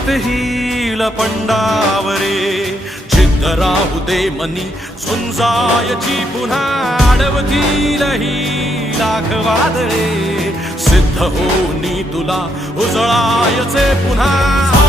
करीत हिल पंडावरे जिद्द राहू दे मनी झुंजायची पुन्हा अडवतील ही लाख वादळे सिद्ध होनी तुला उजळायचे पुन्हा